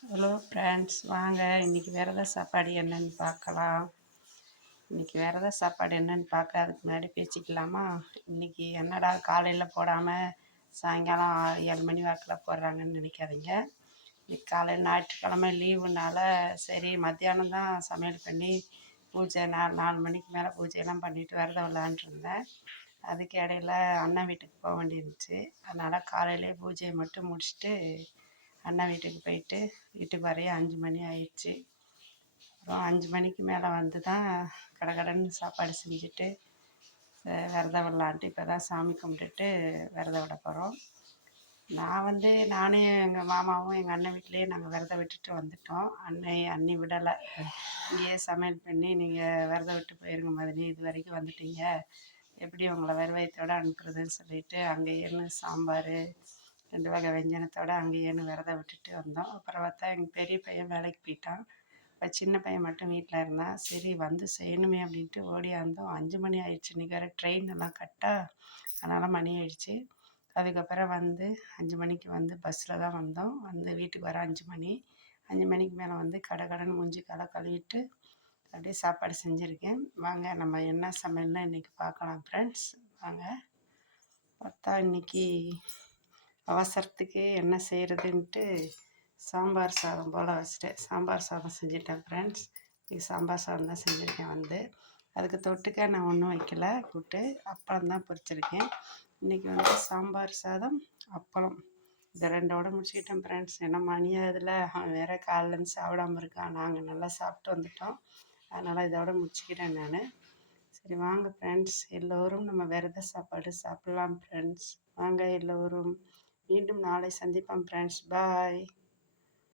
Hello friends வாங்க. இன்றைக்கி விரத சாப்பாடு என்னன்னு பார்க்கலாம். இன்றைக்கி விரத சாப்பாடு என்னன்னு பார்க்க அதுக்கு முன்னாடி பேசிக்கலாமா? இன்றைக்கி என்னடா காலையில் போடாமல் சாயங்காலம் ஆறு ஏழு மணி வாக்கில் போடுறாங்கன்னு நினைக்காதீங்க. இன்னைக்கு காலையில் ஞாயிற்றுக்கிழமை லீவுனால சரி மத்தியானம் தான் சமையல் பண்ணி பூஜை நாலு நாலு மணிக்கு மேலே பூஜையெல்லாம் பண்ணிவிட்டு விரதம் விளாண்டுருந்தேன் அதுக்கு இடையில அண்ணன் வீட்டுக்கு போக வேண்டியிருந்துச்சு. அதனால் காலையிலே பூஜையை மட்டும் முடிச்சுட்டு அண்ணன் வீட்டுக்கு போயிட்டு வீட்டுக்கு வரைய அஞ்சு மணி ஆயிடுச்சு. அப்புறம் அஞ்சு மணிக்கு மேலே வந்து தான் கடகடன்னு சாப்பாடு செஞ்சுட்டு விரதம் விடலான்ட்டு இப்போ தான் சாமி கும்பிட்டுட்டு விரதம் விட போகிறோம் நான் வந்து நானே எங்கள் மாமாவும் எங்கள் அண்ணன் வீட்லேயே நாங்கள் விரதம் விட்டுட்டு வந்துட்டோம். அன்னை அண்ணி விடலை. இங்கேயே சமையல் பண்ணி நீங்கள் விரதம் விட்டு போயிருங்க மாதிரி இது வரைக்கும் வந்துட்டீங்க. எப்படி உங்களை வருவாயத்தோடு அனுப்புறதுன்னு சொல்லிட்டு அங்கேயேன்னு சாம்பார் ரெண்டு வகை வெஞ்சனத்தோடு அங்கேயேன்னு விரதம் விட்டுட்டு வந்தோம். அப்புறம் பார்த்தா எங்கள் பெரிய பையன் வேலைக்கு போயிட்டான். இப்போ சின்ன பையன் மட்டும் வீட்டில் இருந்தான் சரி வந்து செய்யணுமே அப்படின்ட்டு ஓடியாந்தோம் அஞ்சு மணி ஆயிடுச்சு நிகர ட்ரெயின் எல்லாம் கட்டாக அதனால் மணி ஆயிடுச்சு. அதுக்கப்புறம் வந்து அஞ்சு மணிக்கு வந்து பஸ்ஸில் தான் வந்தோம். வந்து வீட்டுக்கு வர அஞ்சு மணி. அஞ்சு மணிக்கு மேலே வந்து கடை கடன் மூஞ்சி களை கழுவிட்டு அப்படியே சாப்பாடு செஞ்சுருக்கேன். வாங்க நம்ம என்ன சமையல்னு இன்றைக்கி பார்க்கலாம் ஃப்ரெண்ட்ஸ் வாங்க. பார்த்தா இன்றைக்கி அவசரத்துக்கு என்ன செய்கிறதுன்ட்டு சாம்பார் சாதம் போல் வச்சுட்டேன். சாம்பார் சாதம் செஞ்சுட்டேன் ஃப்ரெண்ட்ஸ் இன்றைக்கி சாம்பார் சாதம் தான் செஞ்சுருக்கேன் வந்து. அதுக்கு தொட்டுக்க நான் ஒன்றும் வைக்கல கூட்டு அப்பளம் தான் பொரிச்சிருக்கேன். இன்றைக்கி வந்து சாம்பார் சாதம் அப்பளம். இது ரெண்டோட முடிச்சுக்கிட்டேன் ஃப்ரெண்ட்ஸ் ஏன்னா மணியாக அவன் வேறு காலிலேருந்து சாப்பிடாம இருக்கான் நாங்கள் நல்லா சாப்பிட்டு வந்துட்டோம். அதனால் இதோட முடிச்சுக்கிறேன் நான். சரி வாங்க ஃப்ரெண்ட்ஸ் எல்லோரும் நம்ம விரத சாப்பாடு சாப்பிட்லாம் ஃப்ரெண்ட்ஸ் வாங்க எல்லோரும். மீண்டும் நாளை சந்திப்போம் ஃப்ரெண்ட்ஸ் பாய்